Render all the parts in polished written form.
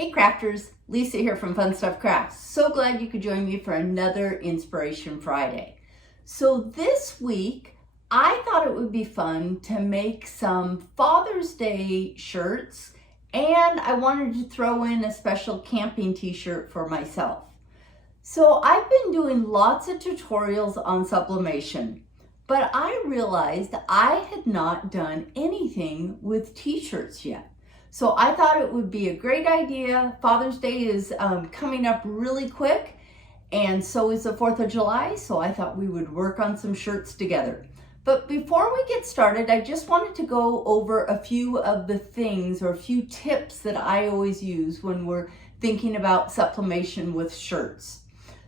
Hey crafters, Lisa here from Fun Stuff Crafts. So glad you could join me for another Inspiration Friday. So this week, I thought it would be fun to make some Father's Day shirts, and I wanted to throw in a special camping t-shirt for myself. So I've been doing lots of tutorials on sublimation, but I realized I had not done anything with t-shirts yet. So I thought it would be a great idea. Father's Day is coming up really quick, and so is the 4th of July, so I thought we would work on some shirts together. But before we get started, I just wanted to go over a few of the things or a few tips that I always use when we're thinking about sublimation with shirts.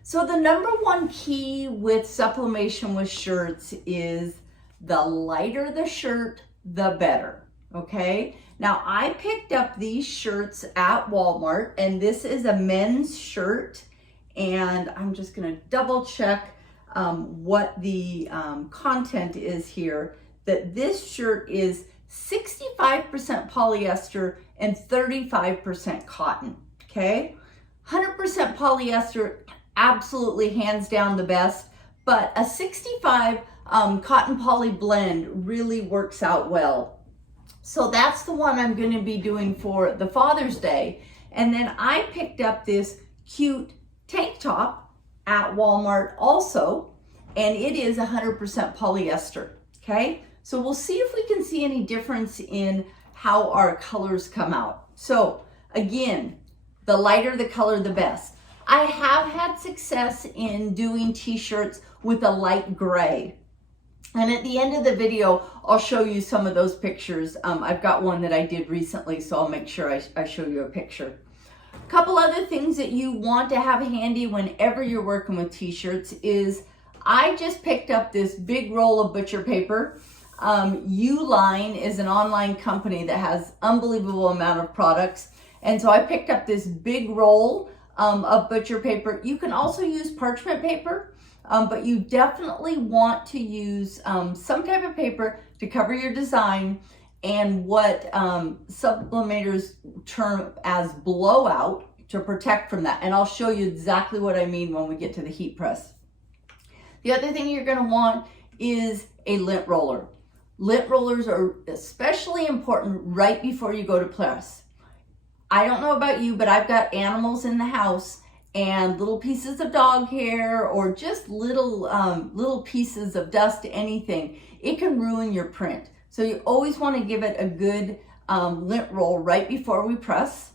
So the number one key with sublimation with shirts is the lighter the shirt, the better, okay? Now I picked up these shirts at Walmart, and this is a men's shirt, and I'm just gonna double check what the content is here, that this shirt is 65% polyester and 35% cotton, okay? 100% polyester, absolutely hands down the best, but a 65 cotton poly blend really works out well. So that's the one I'm going to be doing for the Father's Day. And then I picked up this cute tank top at Walmart also, and it is 100% polyester, okay? So we'll see if we can see any difference in how our colors come out. So again, the lighter the color, the best. I have had success in doing t-shirts with a light gray. And at the end of the video, I'll show you some of those pictures. I've got one that I did recently, so I'll make sure I show you a picture. A couple other things that you want to have handy whenever you're working with t-shirts is I just picked up this big roll of butcher paper. Uline is an online company that has unbelievable amount of products. And so I picked up this big roll of butcher paper. You can also use parchment paper. But you definitely want to use some type of paper to cover your design and what sublimators term as blowout to protect from that. And I'll show you exactly what I mean when we get to the heat press. The other thing you're going to want is a lint roller. Lint rollers are especially important right before you go to press. I don't know about you, but I've got animals in the house, and little pieces of dog hair or just little pieces of dust, anything, it can ruin your print. So you always want to give it a good lint roll right before we press.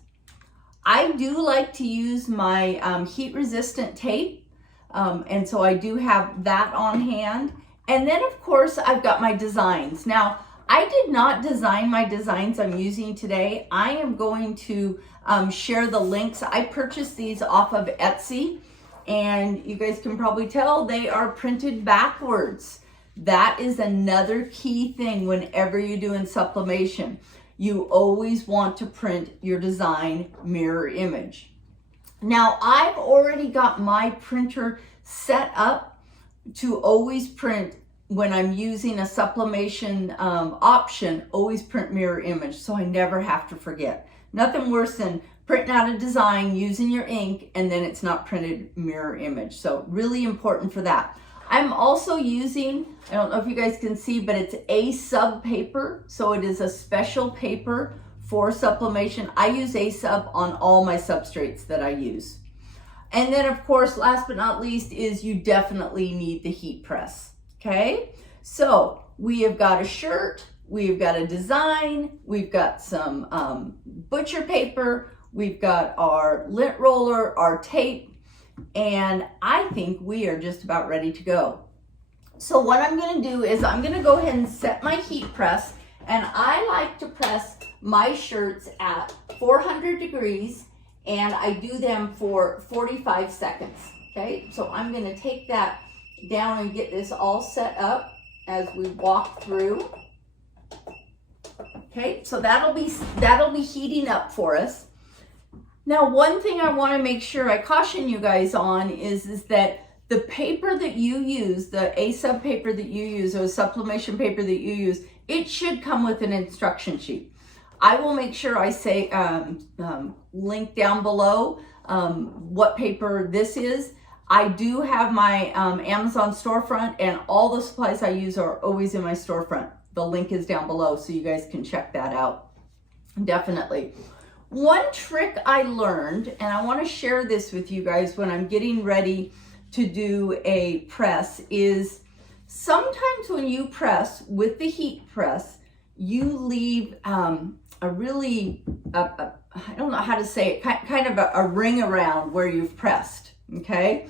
I do like to use my heat resistant tape, and so I do have that on hand. And then of course I've got my designs. Now I did not design my designs I'm using today. I am going to share the links. I purchased these off of Etsy, and you guys can probably tell they are printed backwards. That is another key thing whenever you're doing sublimation. You always want to print your design mirror image. Now I've already got my printer set up to always print. When I'm using a sublimation option, always print mirror image, so I never have to forget. Nothing worse than printing out a design using your ink and then it's not printed mirror image. So really important for that. I'm also using, I don't know if you guys can see, but it's A-Sub paper. So it is a special paper for sublimation. I use A-Sub on all my substrates that I use. And then of course, last but not least, is you definitely need the heat press. Okay, so we have got a shirt, we've got a design, we've got some butcher paper, we've got our lint roller, our tape, and I think we are just about ready to go. So what I'm going to do is I'm going to go ahead and set my heat press, and I like to press my shirts at 400 degrees, and I do them for 45 seconds. Okay, so I'm going to take that down and get this all set up as we walk through. Okay, so that'll be heating up for us. Now, one thing I want to make sure I caution you guys on is that the paper that you use, the A-Sub paper that you use, or sublimation paper that you use, it should come with an instruction sheet. I will make sure I say link down below what paper this is. I do have my Amazon storefront, and all the supplies I use are always in my storefront. The link is down below, so you guys can check that out. Definitely. One trick I learned, and I want to share this with you guys when I'm getting ready to do a press, is sometimes when you press with the heat press, you leave a really, I don't know how to say it, kind of a ring around where you've pressed, okay?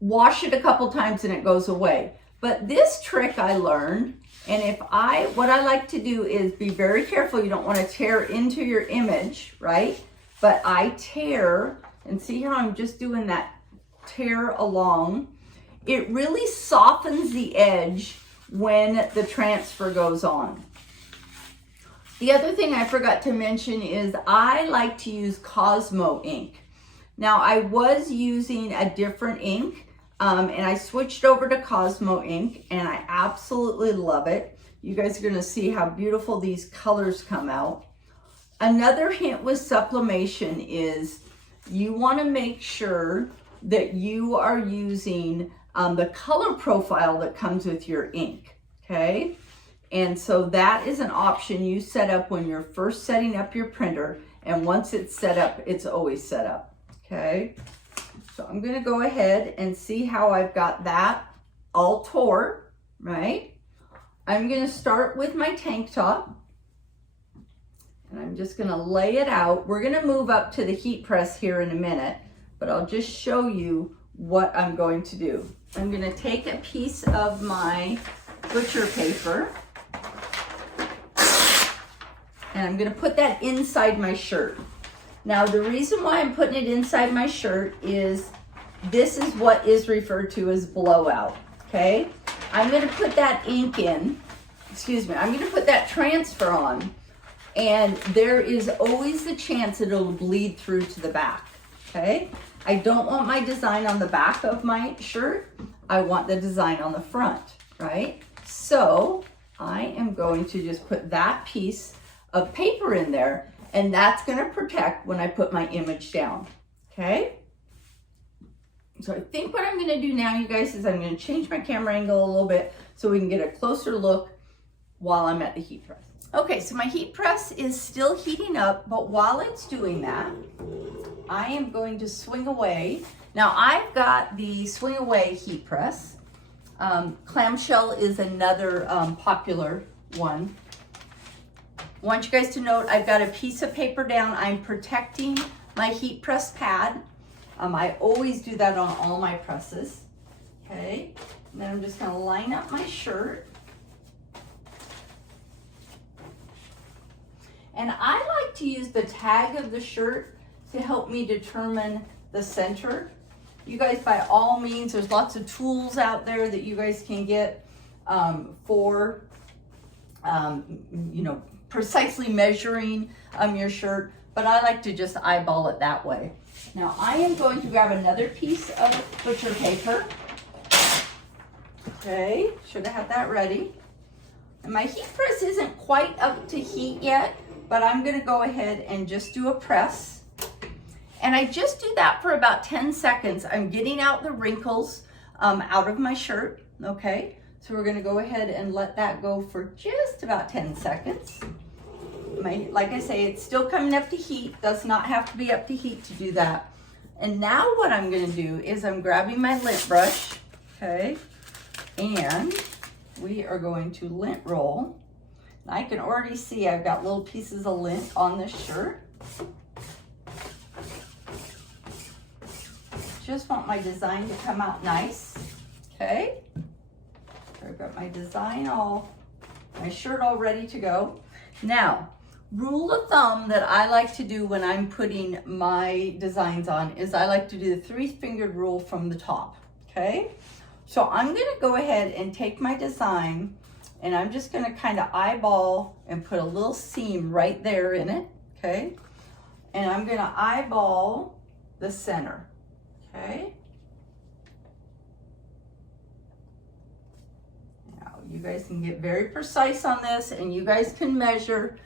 Wash it a couple times and it goes away. But this trick I learned, and what I like to do is be very careful. You don't want to tear into your image, right? But I tear, and see how I'm just doing that tear along. It really softens the edge when the transfer goes on. The other thing I forgot to mention is I like to use Cosmo ink. Now I was using a different ink and I switched over to Cosmo ink, and I absolutely love it. You guys are going to see how beautiful these colors come out. Another hint with sublimation is you want to make sure that you are using the color profile that comes with your ink, okay? And so that is an option you set up when you're first setting up your printer, and once it's set up, it's always set up, okay? So I'm gonna go ahead and see how I've got that all tore, right? I'm gonna start with my tank top, and I'm just gonna lay it out. We're gonna move up to the heat press here in a minute, but I'll just show you what I'm going to do. I'm gonna take a piece of my butcher paper, and I'm gonna put that inside my shirt. Now, the reason why I'm putting it inside my shirt is this is what is referred to as blowout, okay? I'm gonna put that ink in, I'm gonna put that transfer on, and there is always the chance that it'll bleed through to the back, okay? I don't want my design on the back of my shirt. I want the design on the front, right? So I am going to just put that piece of paper in there, and that's going to protect when I put my image down, okay? So I think what I'm going to do now, you guys, is I'm going to change my camera angle a little bit so we can get a closer look while I'm at the heat press. Okay, so my heat press is still heating up, but while it's doing that, I am going to swing away. Now I've got the swing away heat press. Clamshell is another popular one. I want you guys to note I've got a piece of paper down. I'm protecting my heat press pad. I always do that on all my presses. Okay, and then I'm just going to line up my shirt. And I like to use the tag of the shirt to help me determine the center. You guys, by all means, there's lots of tools out there that you guys can get for, you know, precisely measuring your shirt, but I like to just eyeball it that way. Now I am going to grab another piece of butcher paper. Okay, should have had that ready. And my heat press isn't quite up to heat yet, but I'm gonna go ahead and just do a press. And I just do that for about 10 seconds. I'm getting out the wrinkles out of my shirt, okay? So we're gonna go ahead and let that go for just about 10 seconds. Like I say, it's still coming up to heat. Does not have to be up to heat to do that. And now what I'm gonna do is I'm grabbing my lint brush, okay? And we are going to lint roll. I can already see I've got little pieces of lint on this shirt. Just want my design to come out nice, okay? I've got my design my shirt all ready to go. Now, rule of thumb that I like to do when I'm putting my designs on is I like to do the 3-fingered rule from the top, okay? So I'm gonna go ahead and take my design, and I'm just gonna kind of eyeball and put a little seam right there in it, okay? And I'm gonna eyeball the center, okay? Now you guys can get very precise on this, and you guys can measure.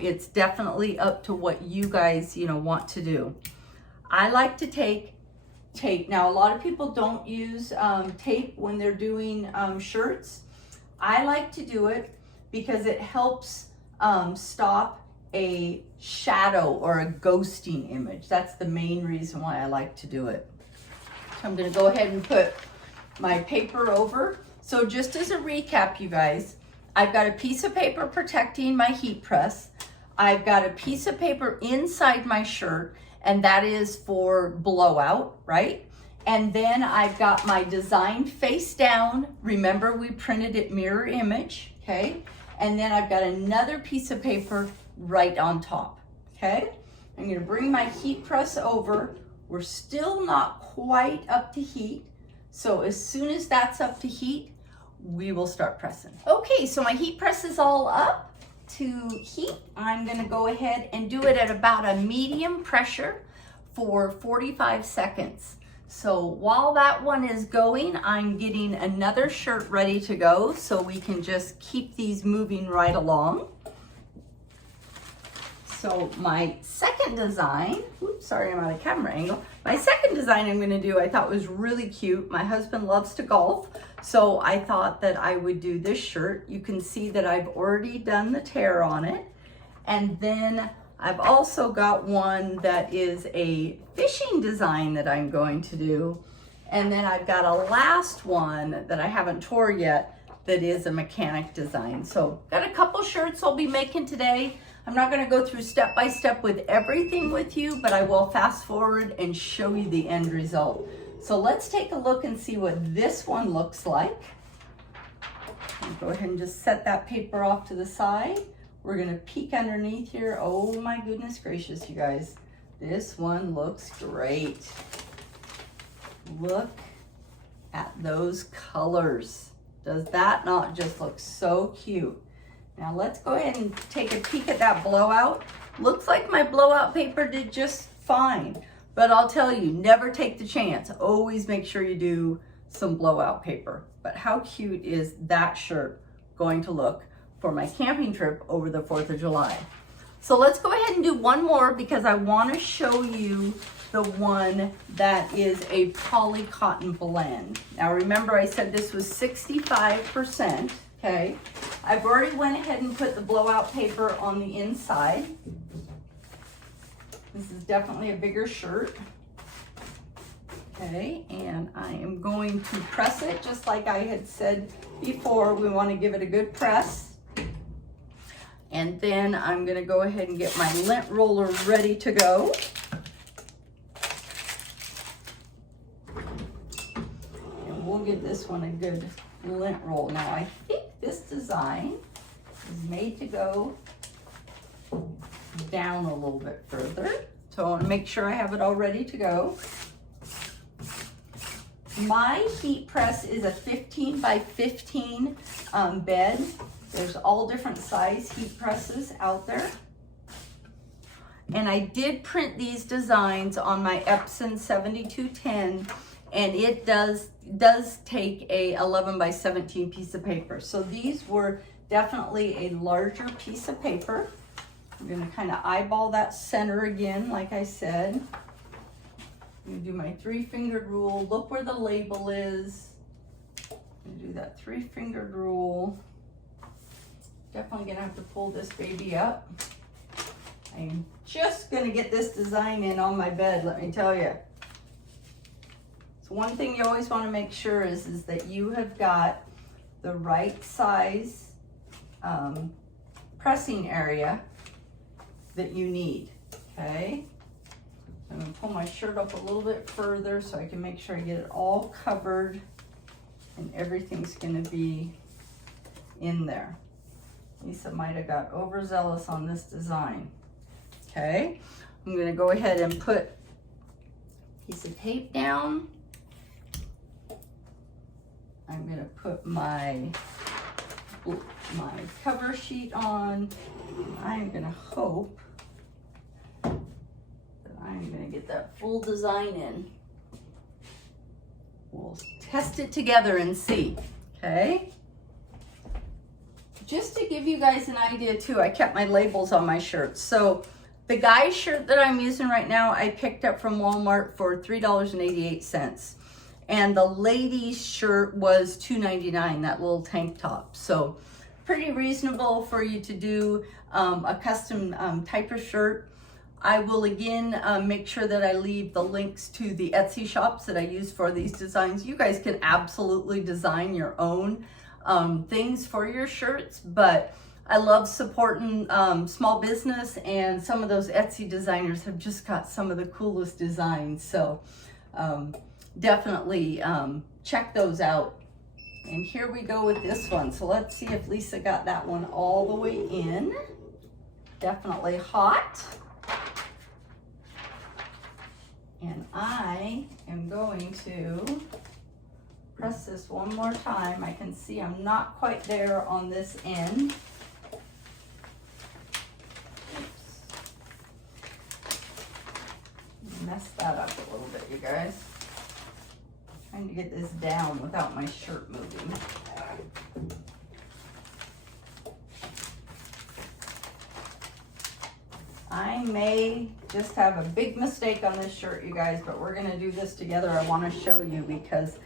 It's definitely up to what you guys, want to do. I like to take tape. Now, a lot of people don't use tape when they're doing shirts. I like to do it because it helps stop a shadow or a ghosting image. That's the main reason why I like to do it. So I'm going to go ahead and put my paper over. So just as a recap, you guys, I've got a piece of paper protecting my heat press. I've got a piece of paper inside my shirt, and that is for blowout, right? And then I've got my design face down. Remember, we printed it mirror image, okay? And then I've got another piece of paper right on top, okay? I'm gonna bring my heat press over. We're still not quite up to heat. So as soon as that's up to heat, we will start pressing. Okay, so my heat press is all up to heat. I'm gonna go ahead and do it at about a medium pressure for 45 seconds. So while that one is going, I'm getting another shirt ready to go so we can just keep these moving right along. So my second design, oops, sorry, I'm out of camera angle. My second design I'm gonna do, I thought was really cute. My husband loves to golf, so I thought that I would do this shirt. You can see that I've already done the tear on it. And then I've also got one that is a fishing design that I'm going to do. And then I've got a last one that I haven't tore yet that is a mechanic design. So got a couple shirts I'll be making today. I'm not gonna go through step by step with everything with you, but I will fast forward and show you the end result. So let's take a look and see what this one looks like. I'll go ahead and just set that paper off to the side. We're gonna peek underneath here. Oh my goodness gracious, you guys. This one looks great. Look at those colors. Does that not just look so cute? Now let's go ahead and take a peek at that blowout. Looks like my blowout paper did just fine, but I'll tell you, never take the chance. Always make sure you do some blowout paper. But how cute is that shirt going to look for my camping trip over the 4th of July? So let's go ahead and do one more because I want to show you the one that is a poly cotton blend. Now remember, I said this was 65%. Okay, I've already went ahead and put the blowout paper on the inside. This is definitely a bigger shirt. Okay, and I am going to press it just like I had said before. We want to give it a good press. And then I'm going to go ahead and get my lint roller ready to go. And we'll give this one a good lint roll. Now I think this design is made to go down a little bit further. So I want to make sure I have it all ready to go. My heat press is a 15 by 15 bed. There's all different size heat presses out there. And I did print these designs on my Epson 7210, and it does take a 11 by 17 piece of paper. So these were definitely a larger piece of paper. I'm gonna kind of eyeball that center again, like I said. I'm gonna do my 3-fingered rule. Look where the label is. I'm gonna do that 3-fingered rule. Definitely gonna have to pull this baby up. I'm just gonna get this design in on my bed, let me tell you. So one thing you always want to make sure is that you have got the right size pressing area that you need, okay? I'm gonna pull my shirt up a little bit further so I can make sure I get it all covered and everything's gonna be in there. Lisa might have got overzealous on this design. Okay, I'm gonna go ahead and put a piece of tape down. I'm gonna put my cover sheet on. I'm gonna hope that I'm gonna get that full design in. We'll test it together and see, okay? just to give you guys an idea too, I kept my labels on my shirts. So the guy's shirt that I'm using right now, I picked up from Walmart for $3.88. And the lady's shirt was $2.99, that little tank top. So pretty reasonable for you to do a custom type of shirt. I will again make sure that I leave the links to the Etsy shops that I use for these designs. You guys can absolutely design your own things for your shirts, but I love supporting small business, and some of those Etsy designers have just got some of the coolest designs. So definitely check those out. And here we go with this one. So let's see if Lisa got that one all the way in. Definitely hot. And I am going to press this one more time. I can see I'm not quite there on this end. Oops. Messed that up a little bit, you guys. Trying to get this down without my shirt moving. I may just have a big mistake on this shirt, you guys, but we're gonna do this together. I wanna show you because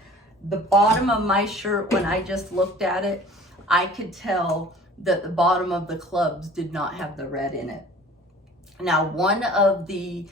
the bottom of my shirt, when I just looked at it, I could tell that the bottom of the clubs did not have the red in it. Now, one of the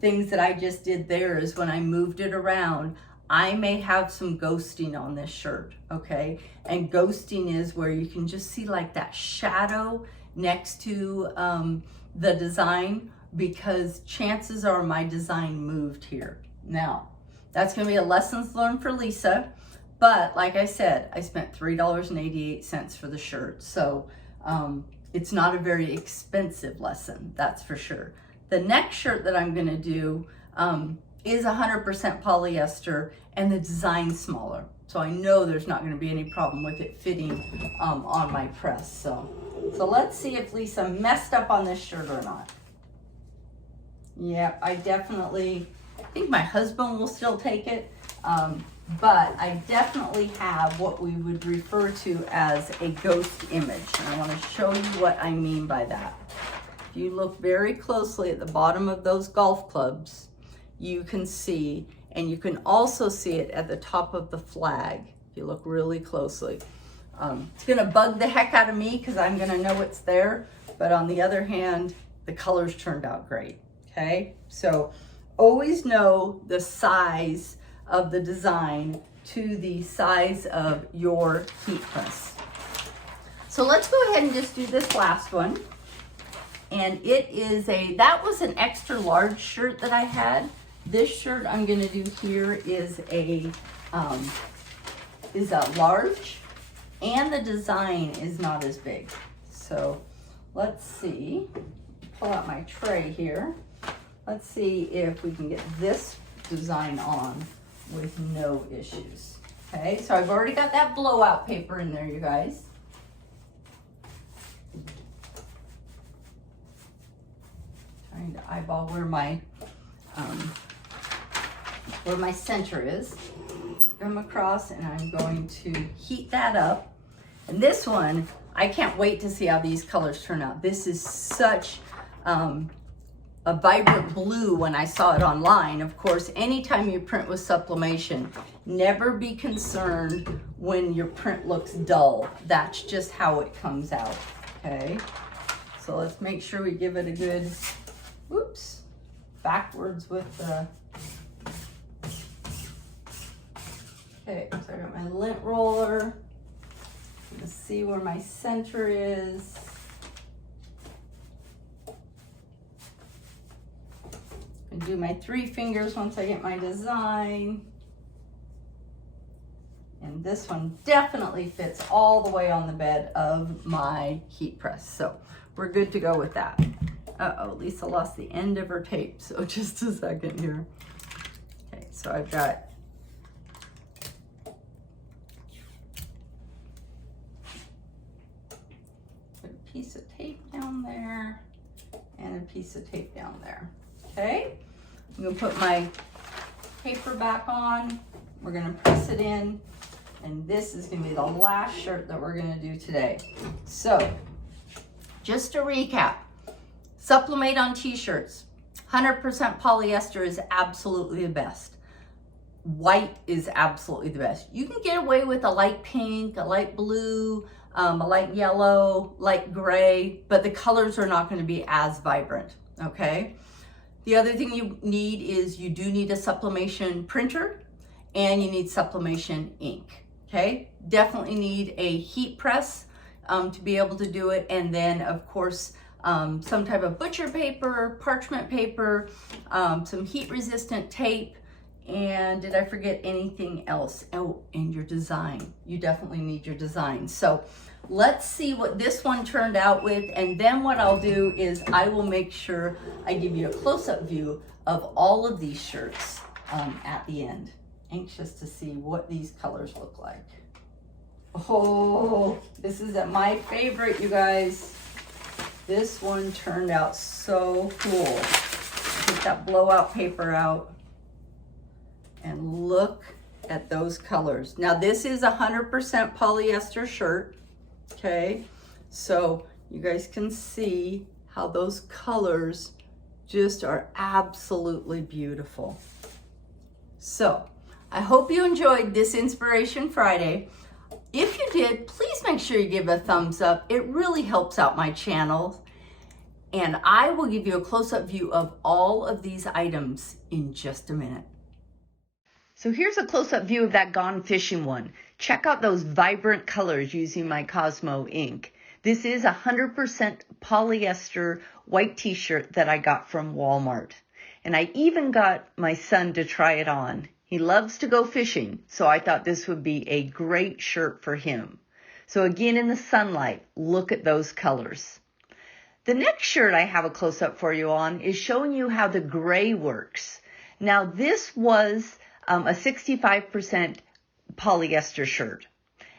things that I just did there is when I moved it around, I may have some ghosting on this shirt, okay? And ghosting is where you can just see like that shadow next to the design, because chances are my design moved here. Now, that's gonna be a lessons learned for Lisa, but like I said, I spent $3.88 for the shirt, so it's not a very expensive lesson, that's for sure. The next shirt that I'm gonna do is 100% polyester, and the design's smaller. So I know there's not gonna be any problem with it fitting on my press. So let's see if Lisa messed up on this shirt or not. Yeah, I think my husband will still take it, but I definitely have what we would refer to as a ghost image. And I wanna show you what I mean by that. If you look very closely at the bottom of those golf clubs, you can see, and you can also see it at the top of the flag, if you look really closely. It's gonna bug the heck out of me because I'm gonna know it's there, but on the other hand, the colors turned out great, okay? So always know the size of the design to the size of your heat press. So let's go ahead and just do this last one. And it is that was an extra large shirt that I had. This shirt I'm gonna do here is a large, and the design is not as big. So let's see, pull out my tray here. Let's see if we can get this design on with no issues. Okay, so I've already got that blowout paper in there, you guys. Trying to eyeball where my center is. Come across, and I'm going to heat that up. And this one, I can't wait to see how these colors turn out. This is such a vibrant blue when I saw it online. Of course, anytime you print with sublimation, never be concerned when your print looks dull. That's just how it comes out, okay? So let's make sure we give it a good, whoops, backwards with the, okay, so I got my lint roller. I'm gonna see where my center is. And do my 3 fingers once I get my design. And this one definitely fits all the way on the bed of my heat press. So we're good to go with that. Uh-oh, Lisa lost the end of her tape, so just a second here. Okay, so I've got a piece of tape down there and a piece of tape down there. Okay, I'm gonna put my paper back on. We're gonna press it in, And this is going to be the last shirt that we're going to do today. So, just to recap, Sublimate on t-shirts. 100% polyester is absolutely the best. White is absolutely the best. You can get away with a light pink, a light blue, a light yellow, light gray, but the colors are not going to be as vibrant, okay? The other thing you need is you do need a sublimation printer and you need sublimation ink, okay? Definitely need a heat press to be able to do it, and then of course some type of butcher paper, parchment paper, some heat resistant tape, and did I forget anything else? Oh, and your design. You definitely need your design. So let's see what this one turned out with, and then what I'll do is I will make sure I give you a close-up view of all of these shirts at the end. Anxious to see what these colors look like. Oh, this is my favorite, you guys. This one turned out so cool. Take that blowout paper out and look at those colors. Now this is 100% polyester shirt, okay? So you guys can see how those colors just are absolutely beautiful. So I hope you enjoyed this Inspiration Friday. If you did, please make sure you give a thumbs up. It really helps out my channel. And I will give you a close-up view of all of these items in just a minute. So here's a close-up view of that Gone Fishing one. Check out those vibrant colors using my Cosmo ink. This is 100% polyester white t-shirt that I got from Walmart. And I even got my son to try it on. He loves to go fishing, so I thought this would be a great shirt for him. So again, in the sunlight, look at those colors. The next shirt I have a close-up for you on is showing you how the gray works. Now this was a 65% polyester shirt.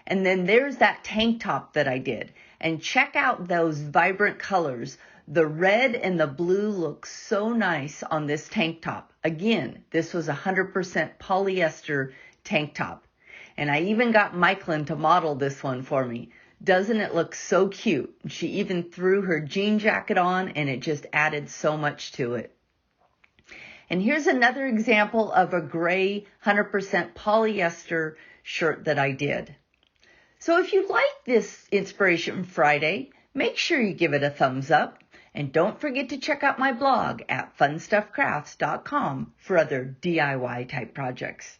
And then there's that tank top that I did. And check out those vibrant colors. The red and the blue look so nice on this tank top. Again, this was 100% polyester tank top. And I even got Michelin to model this one for me. Doesn't it look so cute? She even threw her jean jacket on and it just added so much to it. And here's another example of a gray 100% polyester shirt that I did. So if you like this Inspiration Friday, make sure you give it a thumbs up. And don't forget to check out my blog at funstuffcrafts.com for other DIY type projects.